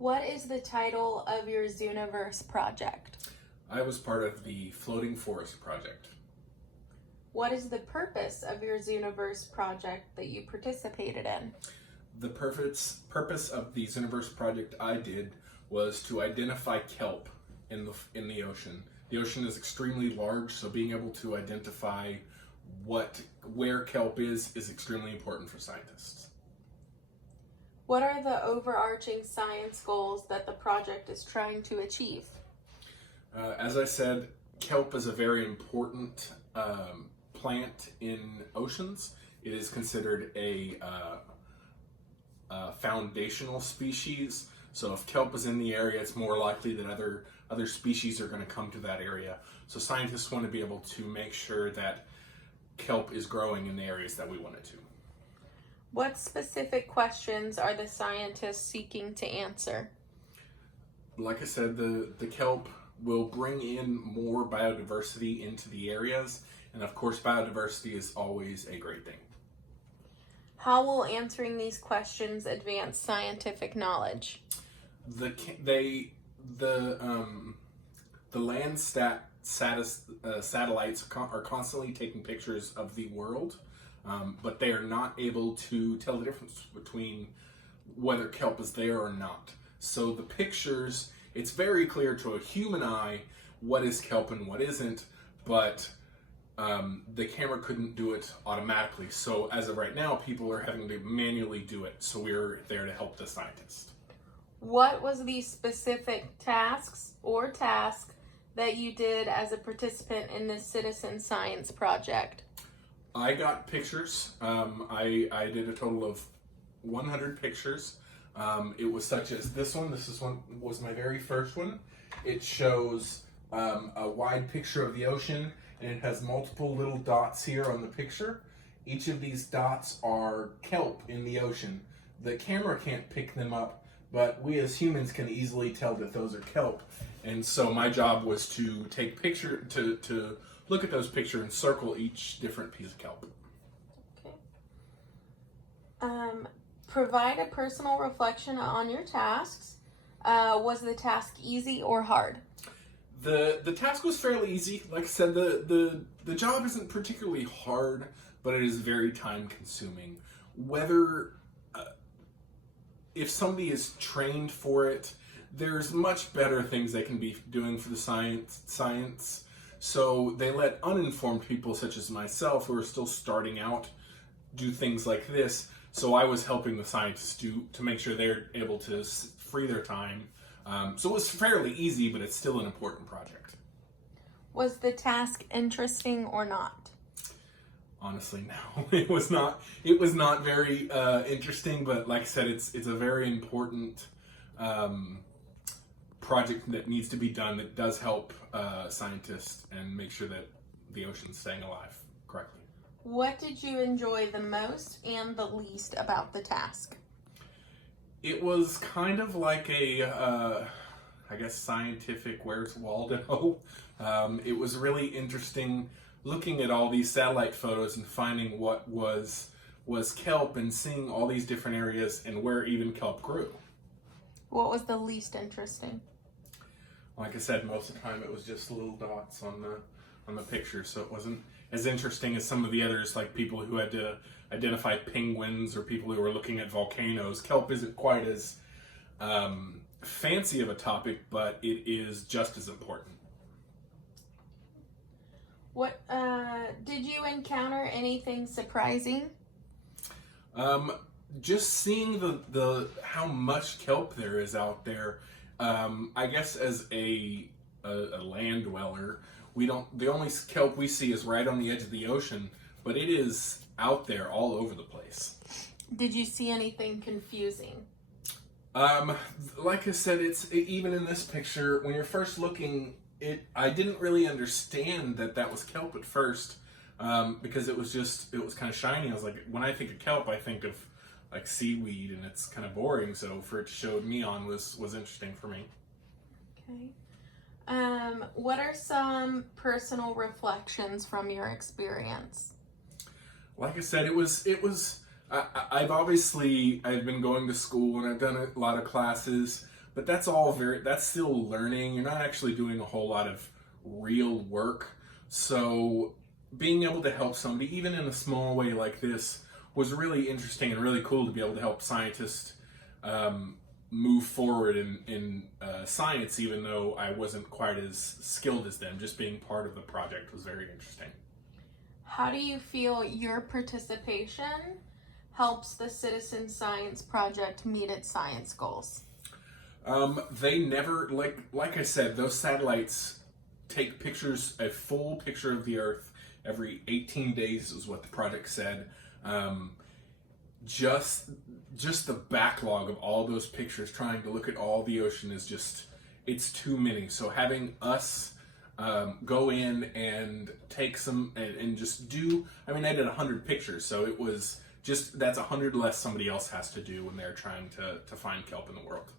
What is the title of your Zooniverse project? I was part of the Floating Forest project. What is the purpose of your Zooniverse project that you participated in? The purpose of the Zooniverse project I did was to identify kelp in the ocean. The ocean is extremely large, so being able to identify where kelp is extremely important for scientists. What are the overarching science goals that the project is trying to achieve? As I said, kelp is a very important plant in oceans. It is considered a foundational species. So if kelp is in the area, it's more likely that other species are going to come to that area. So scientists want to be able to make sure that kelp is growing in the areas that we want it to. What specific questions are the scientists seeking to answer? Like I said, the kelp will bring in more biodiversity into the areas, and of course biodiversity is always a great thing. How will answering these questions advance scientific knowledge? The Landsat satellites are constantly taking pictures of the world, but they are not able to tell the difference between whether kelp is there or not. So the pictures, it's very clear to a human eye what is kelp and what isn't, but the camera couldn't do it automatically. So as of right now, people are having to manually do it. So we're there to help the scientists. What was the specific tasks or task that you did as a participant in this citizen science project? I got pictures. I did a total of 100 pictures. It was such as this one. This was my very first one. It shows a wide picture of the ocean, and it has multiple little dots here on the picture. Each of these dots are kelp in the ocean. The camera can't pick them up, but we as humans can easily tell that those are kelp. And so my job was to take to look at those pictures and circle each different piece of kelp. Okay. Provide a personal reflection on your tasks. Was the task easy or hard? The task was fairly easy. Like I said, the job isn't particularly hard, but it is very time consuming. Whether if somebody is trained for it, there's much better things they can be doing for the science. So they let uninformed people such as myself, who are still starting out, do things like this. So I was helping the scientists to make sure they're able to free their time. So it was fairly easy, but it's still an important project. Was the task interesting or not? Honestly, no, it was not. It was not very interesting, but like I said, it's a very important project that needs to be done, that does help scientists and make sure that the ocean's staying alive correctly. What did you enjoy the most and the least about the task? It was kind of like a, I guess, scientific Where's Waldo. It was really interesting looking at all these satellite photos and finding what was kelp and seeing all these different areas and where even kelp grew. What was the least interesting? Like I said, most of the time it was just little dots on the picture, so it wasn't as interesting as some of the others, like people who had to identify penguins or people who were looking at volcanoes. Kelp isn't quite as fancy of a topic, but it is just as important. What did you encounter anything surprising? Just seeing the how much kelp there is out there. I guess as a land dweller, the only kelp we see is right on the edge of the ocean, but it is out there all over the place. Did you see anything confusing? Like I said, it's even in this picture, when you're first looking, I didn't really understand that was kelp at first, because it was kind of shiny. I was like, when I think of kelp, I think of like seaweed, and it's kind of boring. So for it to show neon was interesting for me. Okay. What are some personal reflections from your experience? Like I said, I've been going to school and I've done a lot of classes, but that's still learning. You're not actually doing a whole lot of real work. So being able to help somebody, even in a small way like this, was really interesting and really cool to be able to help scientists move forward in science, even though I wasn't quite as skilled as them. Just being part of the project was very interesting. How do you feel your participation helps the Citizen Science Project meet its science goals? They never, like I said, those satellites take pictures, a full picture of the Earth every 18 days is what the project said. Just the backlog of all those pictures, trying to look at all the ocean is just, it's too many. So having us go in and take some and just do, I mean, I did 100 pictures, so it was just, that's 100 less somebody else has to do when they're trying to find kelp in the world.